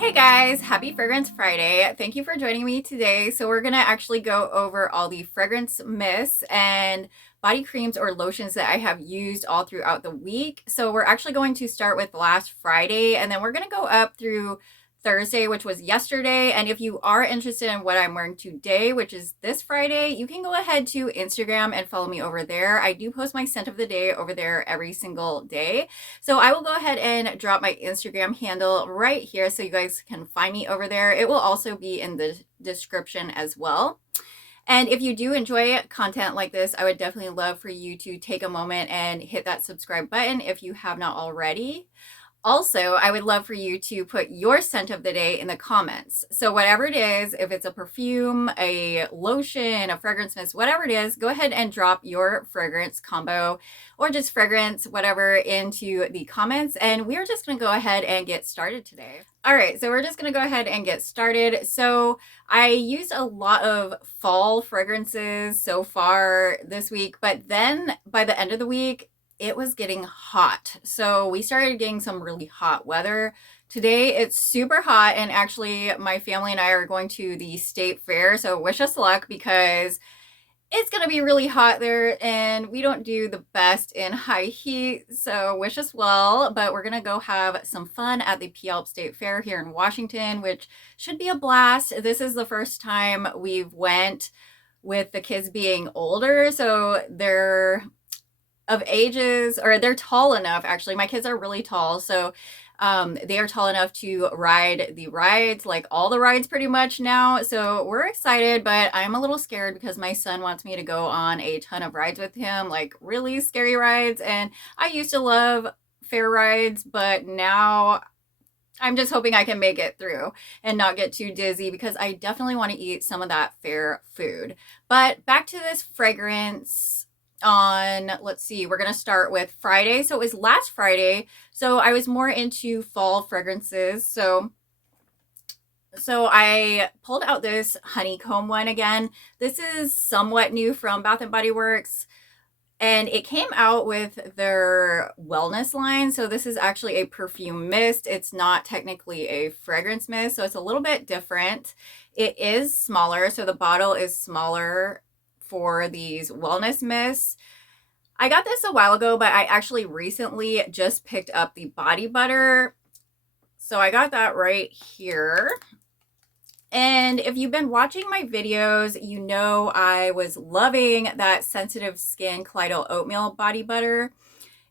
Hey guys, happy Fragrance Friday. Thank you for joining me today. So we're going to actually go over all the fragrance mists and body creams or lotions that I have used all throughout the week. So we're actually going to start with last Friday and then we're going to go up through Thursday, which was yesterday. And if you are interested in what I'm wearing today, which is this Friday, you can go ahead to Instagram and follow me over there. I do post my scent of the day over there every single day. So I will go ahead and drop my Instagram handle right here so you guys can find me over there. It will also be in the description as well. And if you do enjoy content like this, I would definitely love for you to take a moment and hit that subscribe button if you have not already. Also, I would love for you to put your scent of the day in the comments. So whatever it is, if it's a perfume, a lotion, a fragrance mist, whatever it is, go ahead and drop your fragrance combo or just fragrance, whatever, into the comments. And we're just going to go ahead and get started today. All right, so we're just going to go ahead and get started. So I used a lot of fall fragrances so far this week, but then by the end of the week, it was getting hot. So we started getting some really hot weather. Today it's super hot, and actually my family and I are going to the state fair. So wish us luck because it's going to be really hot there and we don't do the best in high heat. So wish us well, but we're going to go have some fun at the Puyallup State Fair here in Washington, which should be a blast. This is the first time we've went with the kids being older. So they're of ages, or they're tall enough. Actually, my kids are really tall, so they are tall enough to ride the rides, like all the rides pretty much now. So we're excited, but I'm a little scared because my son wants me to go on a ton of rides with him, like really scary rides. And I used to love fair rides, but now I'm just hoping I can make it through and not get too dizzy because I definitely want to eat some of that fair food. But back to this fragrance on, let's see, we're going to start with Friday. So it was last Friday. So I was more into fall fragrances. So I pulled out this honeycomb one again. This is somewhat new from Bath and Body Works, and it came out with their wellness line. So this is actually a perfume mist. It's not technically a fragrance mist, so it's a little bit different. It is smaller, so the bottle is smaller for these wellness mists. I got this a while ago, but I actually recently just picked up the body butter. So I got that right here. And if you've been watching my videos, you know I was loving that Sensitive Skin Kaleido Oatmeal body butter.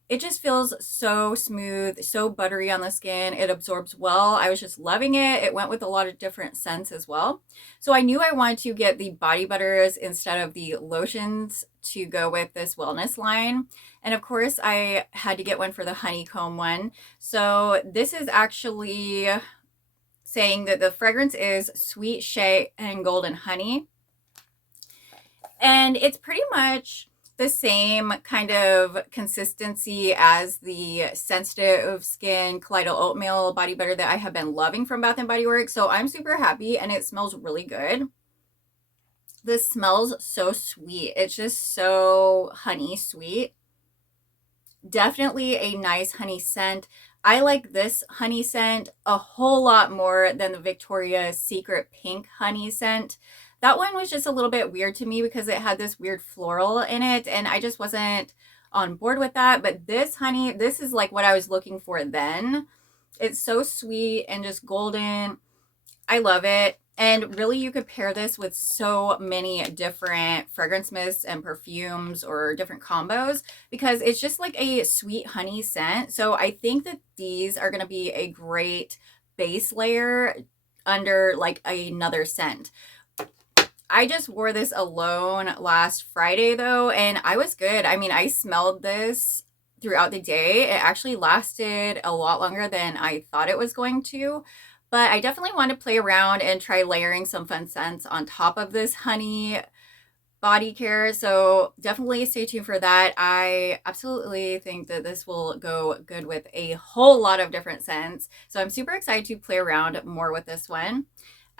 It just feels so smooth, so buttery on the skin. It absorbs well. I was just loving it. It went with a lot of different scents as well. So I knew I wanted to get the body butters instead of the lotions to go with this wellness line. And of course, I had to get one for the honeycomb one. So this is actually saying that the fragrance is sweet shea and golden honey. And it's pretty much the same kind of consistency as the Sensitive Skin Kaleido Oatmeal body butter that I have been loving from Bath & Body Works. So I'm super happy, and it smells really good. This smells so sweet. It's just so honey sweet. Definitely a nice honey scent. I like this honey scent a whole lot more than the Victoria's Secret Pink honey scent. That one was just a little bit weird to me because it had this weird floral in it, and I just wasn't on board with that. But this honey, this is like what I was looking for then. It's so sweet and just golden. I love it. And really, you could pair this with so many different fragrance mists and perfumes or different combos because it's just like a sweet honey scent. So I think that these are going to be a great base layer under like another scent. I just wore this alone last Friday though, and I was good. I mean, I smelled this throughout the day. It actually lasted a lot longer than I thought it was going to, but I definitely want to play around and try layering some fun scents on top of this honey body care. So definitely stay tuned for that. I absolutely think that this will go good with a whole lot of different scents. So I'm super excited to play around more with this one.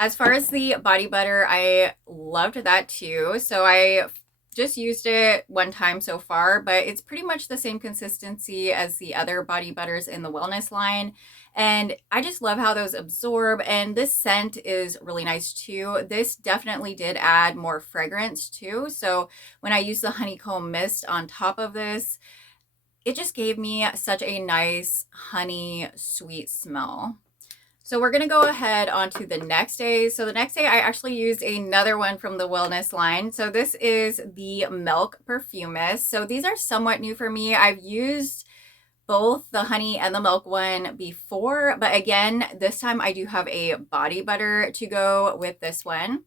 As far as the body butter, I loved that too. So I just used it one time so far, but it's pretty much the same consistency as the other body butters in the wellness line. And I just love how those absorb, and this scent is really nice too. This definitely did add more fragrance too. So when I use the honeycomb mist on top of this, it just gave me such a nice honey sweet smell. So we're going to go ahead on to the next day. So the next day I actually used another one from the wellness line. So this is the Milk Perfume Mist. So these are somewhat new for me. I've used both the honey and the milk one before, but again, this time I do have a body butter to go with this one.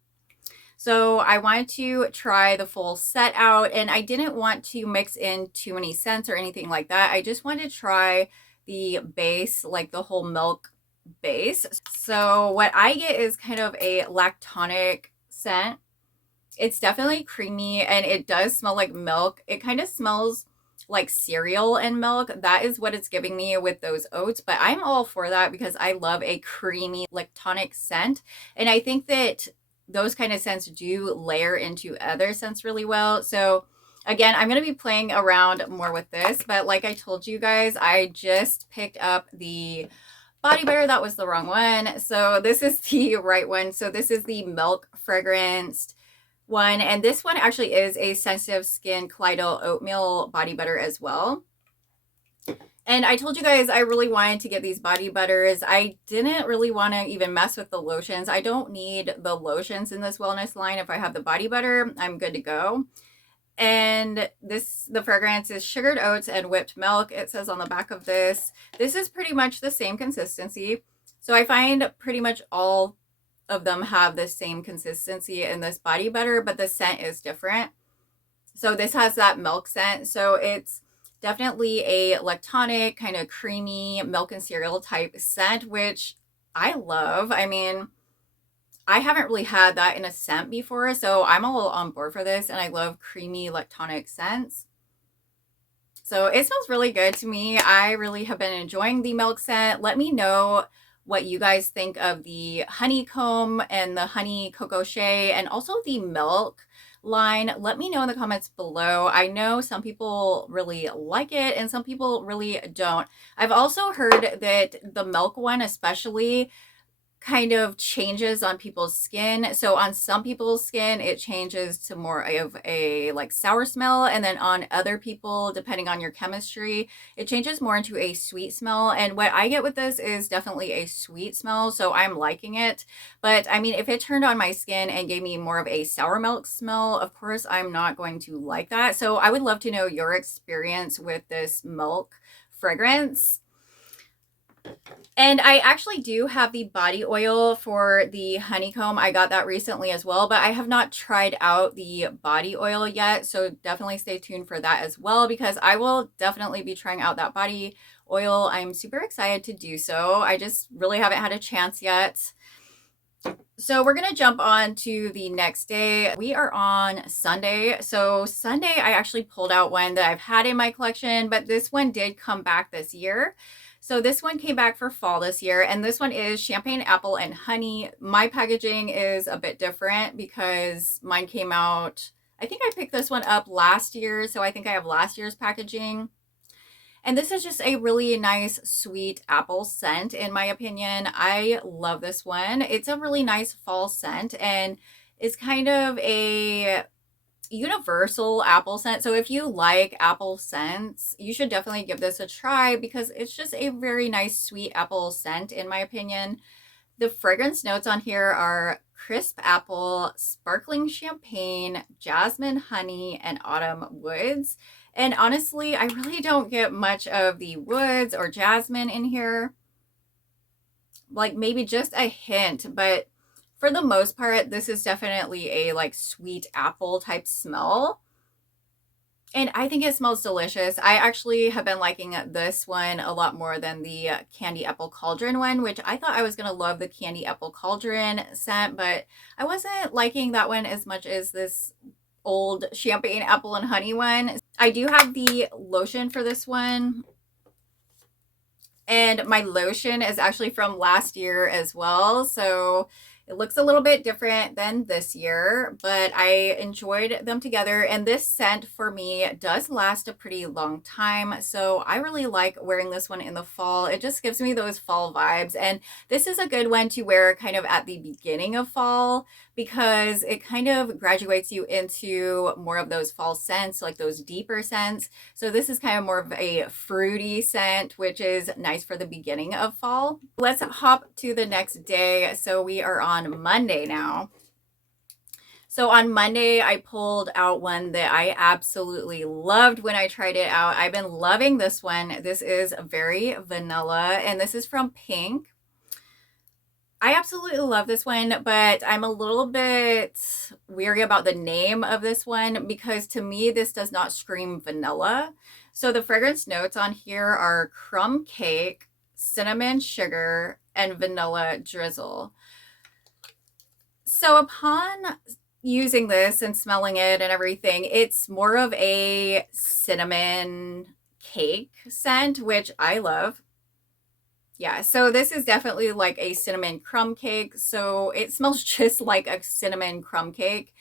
So I wanted to try the full set out, and I didn't want to mix in too many scents or anything like that. I just wanted to try the base, like the whole milk base. So what I get is kind of a lactonic scent. It's definitely creamy, and it does smell like milk. It kind of smells like cereal and milk. That is what it's giving me with those oats, but I'm all for that because I love a creamy lactonic scent. And I think that those kind of scents do layer into other scents really well. So again, I'm going to be playing around more with this, but like I told you guys, I just picked up the body butter. That was the wrong one. So this is the right one. So this is the milk fragranced one, and this one actually is a sensitive skin Kaleido oatmeal body butter as well. And I told you guys I really wanted to get these body butters. I didn't really want to even mess with the lotions. I don't need the lotions in this wellness line. If I have the body butter, I'm good to go. And the fragrance is sugared oats and whipped milk. It says on the back of this. This is pretty much the same consistency. So I find pretty much all of them have the same consistency in this body butter, but the scent is different. So this has that milk scent. So it's definitely a lactonic, kind of creamy milk and cereal type scent, which I love. I mean, I haven't really had that in a scent before, so I'm all on board for this, and I love creamy lactonic scents. So it smells really good to me. I really have been enjoying the milk scent. Let me know what you guys think of the honeycomb and the honey cocoa shea and also the milk line. Let me know in the comments below. I know some people really like it and some people really don't. I've also heard that the milk one especially kind of changes on people's skin. So on some people's skin, it changes to more of a like sour smell. And then on other people, depending on your chemistry, it changes more into a sweet smell. And what I get with this is definitely a sweet smell. So I'm liking it. But I mean, if it turned on my skin and gave me more of a sour milk smell, of course, I'm not going to like that. So I would love to know your experience with this milk fragrance. And I actually do have the body oil for the honeycomb. I got that recently as well, but I have not tried out the body oil yet. So definitely stay tuned for that as well, because I will definitely be trying out that body oil. I'm super excited to do so. I just really haven't had a chance yet. So we're going to jump on to the next day. We are on Sunday. So Sunday, I actually pulled out one that I've had in my collection, but this one did come back this year. So this one came back for fall this year, and this one is champagne apple and honey. My packaging is a bit different because mine came out, I think I picked this one up last year, so I think I have last year's packaging. And this is just a really nice sweet apple scent in my opinion. I love this one. It's a really nice fall scent, and it's kind of a universal apple scent. So if you like apple scents, you should definitely give this a try because it's just a very nice sweet apple scent in my opinion. The fragrance notes on here are crisp apple, sparkling champagne, jasmine honey, and autumn woods. And honestly, I really don't get much of the woods or jasmine in here. Like maybe just a hint, but for the most part, this is definitely a like sweet apple type smell. And I think it smells delicious. I actually have been liking this one a lot more than the candy apple cauldron one, which I thought I was going to love the candy apple cauldron scent, but I wasn't liking that one as much as this old champagne apple and honey one. I do have the lotion for this one. And my lotion is actually from last year as well. So It looks a little bit different than this year, but I enjoyed them together. And this scent for me does last a pretty long time. So I really like wearing this one in the fall. It just gives me those fall vibes. And this is a good one to wear kind of at the beginning of fall because it kind of graduates you into more of those fall scents, like those deeper scents. So this is kind of more of a fruity scent, which is nice for the beginning of fall. Let's hop to the next day. So we are on Monday now. So on Monday, I pulled out one that I absolutely loved when I tried it out. I've been loving this one. This is very vanilla, and this is from Pink. I absolutely love this one, but I'm a little bit weary about the name of this one because to me, this does not scream vanilla. So the fragrance notes on here are crumb cake, cinnamon sugar, and vanilla drizzle. So upon using this and smelling it and everything, it's more of a cinnamon cake scent, which I love. Yeah, so this is definitely like a cinnamon crumb cake. So it smells just like a cinnamon crumb cake.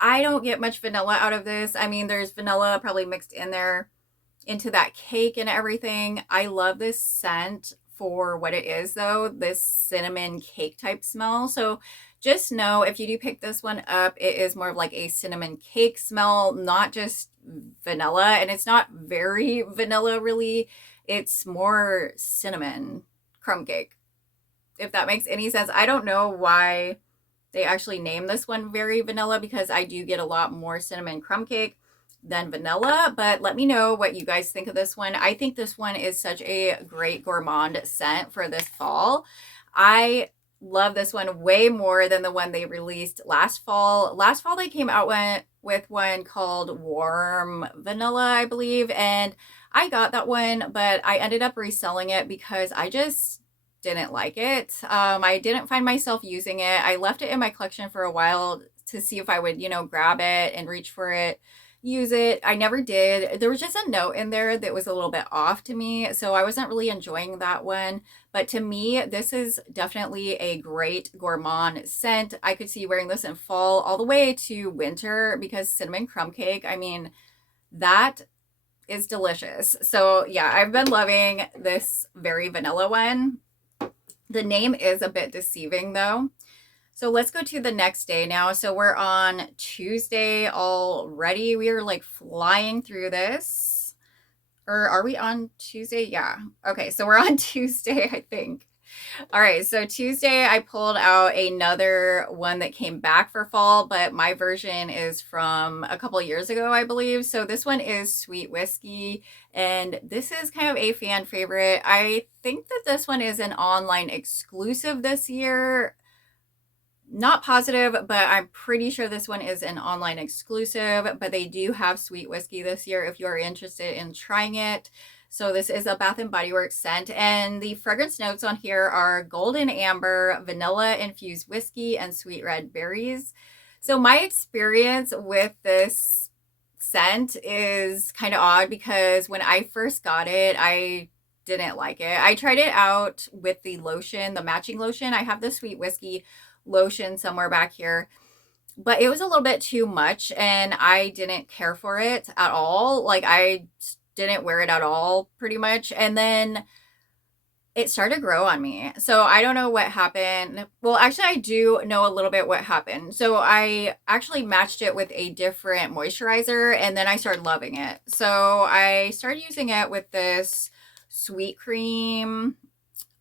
I don't get much vanilla out of this. I mean, there's vanilla probably mixed in there into that cake and everything. I love this scent for what it is, though, this cinnamon cake type smell. So just know if you do pick this one up, it is more of like a cinnamon cake smell, not just vanilla. And it's not very vanilla, really. It's more cinnamon crumb cake, if that makes any sense. I don't know why they actually named this one very vanilla because I do get a lot more cinnamon crumb cake than vanilla, but let me know what you guys think of this one. I think this one is such a great gourmand scent for this fall. I love this one way more than the one they released last fall. Last fall they came out with one called Warm Vanilla, I believe, and I got that one, but I ended up reselling it because I just didn't like it. I didn't find myself using it. I left it in my collection for a while to see if I would, grab it and reach for it, use it. I never did. There was just a note in there that was a little bit off to me, so I wasn't really enjoying that one. But to me, this is definitely a great gourmand scent. I could see wearing this in fall all the way to winter because cinnamon crumb cake, I mean, that is delicious. So yeah, I've been loving this very vanilla one. The name is a bit deceiving though. So let's go to the next day now. So we're on Tuesday already. We are like flying through this. Or are we on Tuesday? Yeah. Okay, so we're on Tuesday, I think. All right, so Tuesday I pulled out another one that came back for fall, but my version is from a couple years ago, I believe. So this one is Sweet Whisky, and this is kind of a fan favorite. I think that this one is an online exclusive this year. Not positive, but I'm pretty sure this one is an online exclusive, but they do have Sweet Whisky this year if you are interested in trying it. So this is a Bath & Body Works scent, and the fragrance notes on here are golden amber, vanilla infused whiskey, and sweet red berries. So my experience with this scent is kind of odd because when I first got it, I didn't like it. I tried it out with the lotion, the matching lotion. I have the Sweet Whisky lotion somewhere back here, but it was a little bit too much and I didn't care for it at all. Like I didn't wear it at all pretty much, and then it started to grow on me. So I don't know what happened. Well, actually I do know a little bit what happened. So I actually matched it with a different moisturizer and then I started loving it. So I started using it with this Sweet Cream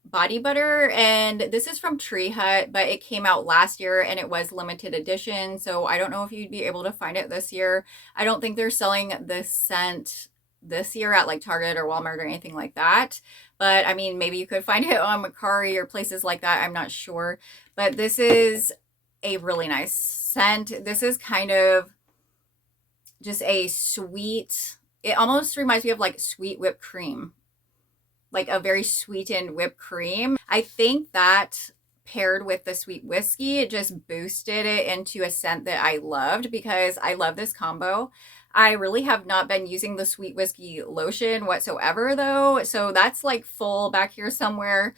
body butter, and this is from Tree Hut, but it came out last year and it was limited edition, so I don't know if you'd be able to find it this year. I don't think they're selling this scent this year at like Target or Walmart or anything like that, but I mean, maybe you could find it on Mercari or places like that. I'm not sure, but this is a really nice scent. This is kind of just a sweet, it almost reminds me of like sweet whipped cream, like a very sweetened whipped cream. I think that paired with the Sweet Whisky, it just boosted it into a scent that I loved because I love this combo. I really have not been using the Sweet Whisky lotion whatsoever though. So that's like full back here somewhere.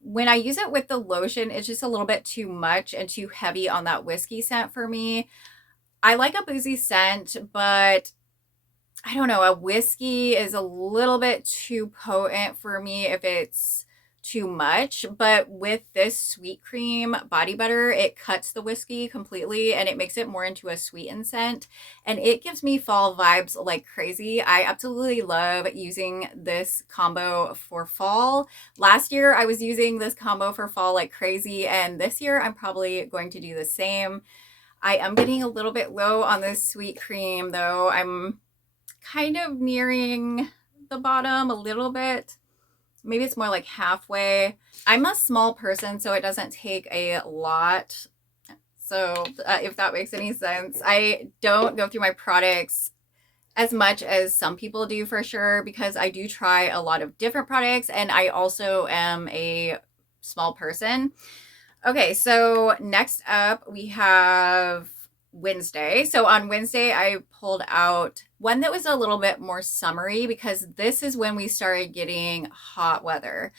when I use it with the lotion, it's just a little bit too much and too heavy on that whiskey scent for me. I like a boozy scent, but I don't know, a whiskey is a little bit too potent for me if it's too much. But with this sweet cream body butter, it cuts the whiskey completely and it makes it more into a sweetened scent. And it gives me fall vibes like crazy. I absolutely love using this combo for fall. Last year, I was using this combo for fall like crazy. And this year, I'm probably going to do the same. I am getting a little bit low on this sweet cream though. I'm kind of nearing the bottom a little bit. Maybe it's more like halfway. I'm a small person, so it doesn't take a lot. So if that makes any sense, I don't go through my products as much as some people do for sure, because I do try a lot of different products and I also am a small person. Okay, so next up we have Wednesday. So on Wednesday, I pulled out one that was a little bit more summery because this is when we started getting hot weather.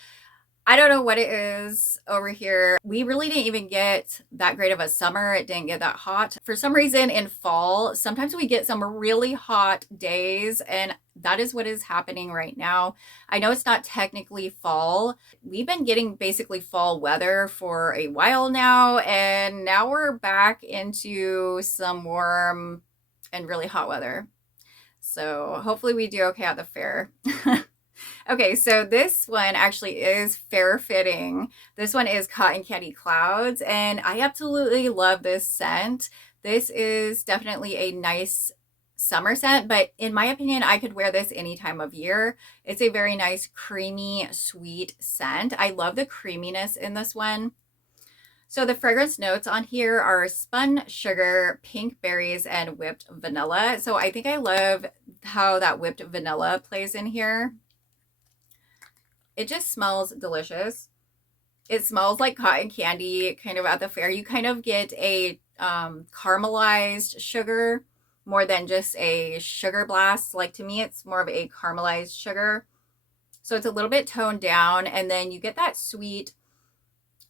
I don't know what it is over here. We really didn't even get that great of a summer. It didn't get that hot. For some reason in fall, sometimes we get some really hot days, and that is what is happening right now. I know it's not technically fall. We've been getting basically fall weather for a while now, and now we're back into some warm and really hot weather. So hopefully we do okay at the fair. Okay, so this one actually is fair fitting. This one is Cotton Candy Clouds, and I absolutely love this scent. This is definitely a nice summer scent, but in my opinion, I could wear this any time of year. It's a very nice, creamy, sweet scent. I love the creaminess in this one. So the fragrance notes on here are spun sugar, pink berries, and whipped vanilla. So I think I love how that whipped vanilla plays in here. It just smells delicious. It smells like cotton candy kind of at the fair. You kind of get a caramelized sugar more than just a sugar blast. Like to me, it's more of a caramelized sugar. So it's a little bit toned down, and then you get that sweet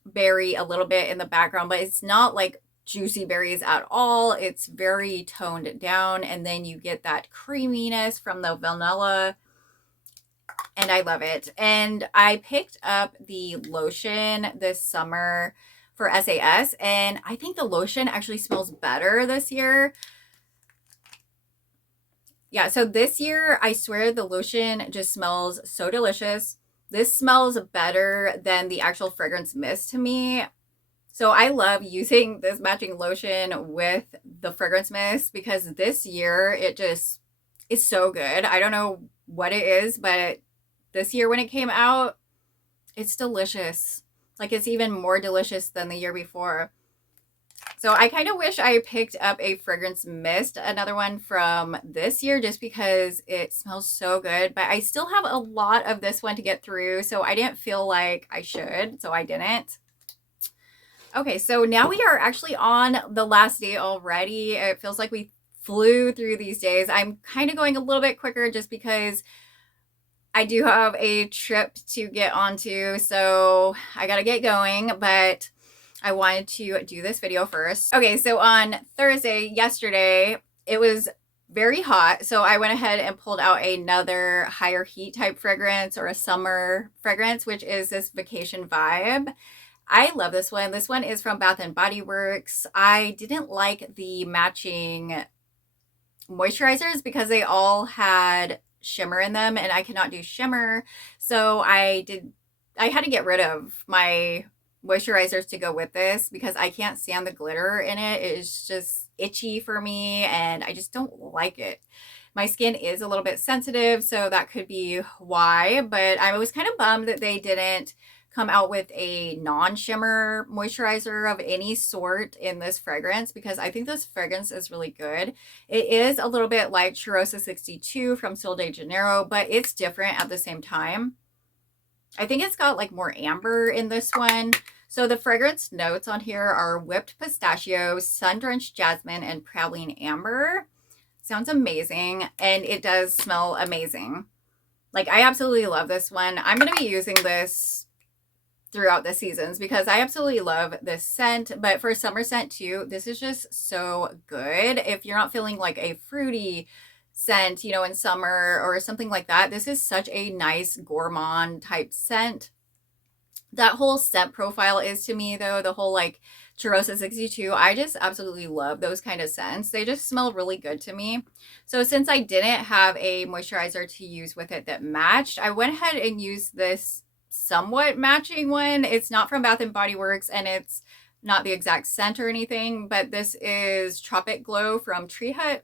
berry a little bit in the background, but it's not like juicy berries at all. It's very toned down, and then you get that creaminess from the vanilla, and I love it. And I picked up the lotion this summer for SAS, and I think the lotion actually smells better this year. Yeah, so this year, I swear the lotion just smells so delicious. This smells better than the actual fragrance mist to me. So I love using this matching lotion with the fragrance mist because this year it just is so good. I don't know what it is, but this year when it came out, it's delicious. Like it's even more delicious than the year before. So I kind of wish I picked up a fragrance mist, another one from this year, just because it smells so good. But I still have a lot of this one to get through, so I didn't feel like I should, so I didn't. Okay, so now we are actually on the last day already. It feels like we flew through these days. I'm kind of going a little bit quicker just because I do have a trip to get onto, so I gotta get going, but I wanted to do this video first. Okay, so on Thursday, yesterday, it was very hot, so I went ahead and pulled out another higher heat type fragrance or a summer fragrance, which is this Vacation Vibe. I love this one. This one is from Bath and Body Works. I didn't like the matching moisturizers because they all had shimmer in them and I cannot do shimmer. So I had to get rid of my moisturizers to go with this because I can't stand the glitter in it. It's just itchy for me and I just don't like it. My skin is a little bit sensitive, so that could be why, but I was kind of bummed that they didn't come out with a non-shimmer moisturizer of any sort in this fragrance because I think this fragrance is really good. It is a little bit like Cheirosa 62 from Sol de Janeiro, but it's different at the same time. I think it's got like more amber in this one. So the fragrance notes on here are whipped pistachio, sun-drenched jasmine, and praline amber. Sounds amazing, and it does smell amazing. Like I absolutely love this one. I'm going to be using this throughout the seasons because I absolutely love this scent. But for a summer scent too, this is just so good. If you're not feeling like a fruity scent, you know, in summer or something like that, this is such a nice gourmand type scent. That whole scent profile is to me though, the whole like Cheirosa 62, I just absolutely love those kind of scents. They just smell really good to me. So since I didn't have a moisturizer to use with it that matched, I went ahead and used this somewhat matching one. It's not from Bath and Body Works and it's not the exact scent or anything, but this is Tropic Glow from Tree Hut.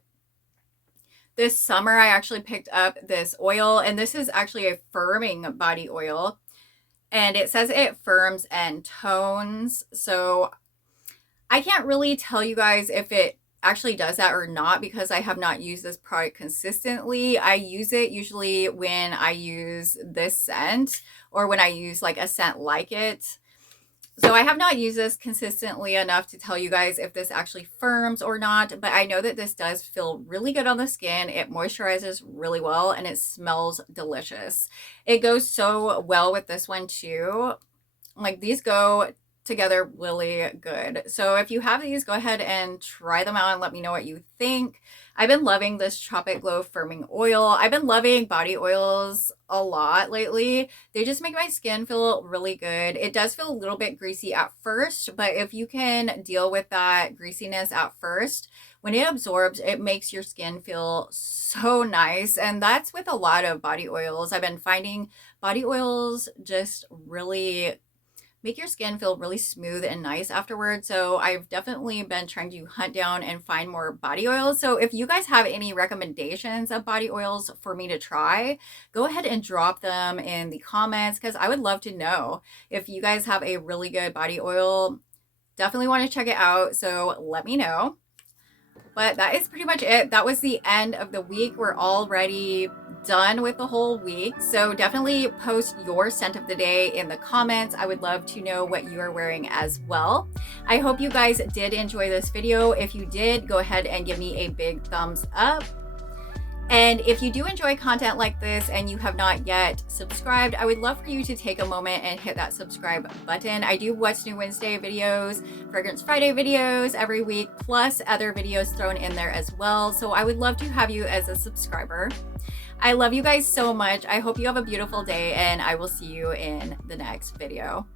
This summer I actually picked up this oil, and this is actually a firming body oil, and it says it firms and tones. So I can't really tell you guys if it actually does that or not because I have not used this product consistently. I use it usually when I use this scent or when I use like a scent like it. So I have not used this consistently enough to tell you guys if this actually firms or not, but I know that this does feel really good on the skin. It moisturizes really well and it smells delicious. It goes so well with this one too. Like these go together really good. So if you have these, go ahead and try them out and let me know what you think. I've been loving this Tropic Glow firming oil. I've been loving body oils a lot lately. They just make my skin feel really good. It does feel a little bit greasy at first, but if you can deal with that greasiness at first, when it absorbs, it makes your skin feel so nice. And that's with a lot of body oils. I've been finding body oils just really make your skin feel really smooth and nice afterwards. So I've definitely been trying to hunt down and find more body oils. So if you guys have any recommendations of body oils for me to try, go ahead and drop them in the comments because I would love to know if you guys have a really good body oil. Definitely want to check it out. So let me know. But that is pretty much it. That was the end of the week. We're already done with the whole week. So definitely post your scent of the day in the comments. I would love to know what you are wearing as well. I hope you guys did enjoy this video. If you did, go ahead and give me a big thumbs up. And if you do enjoy content like this and you have not yet subscribed, I would love for you to take a moment and hit that subscribe button. I do What's New Wednesday videos, Fragrance Friday videos every week, plus other videos thrown in there as well. So I would love to have you as a subscriber. I love you guys so much. I hope you have a beautiful day and I will see you in the next video.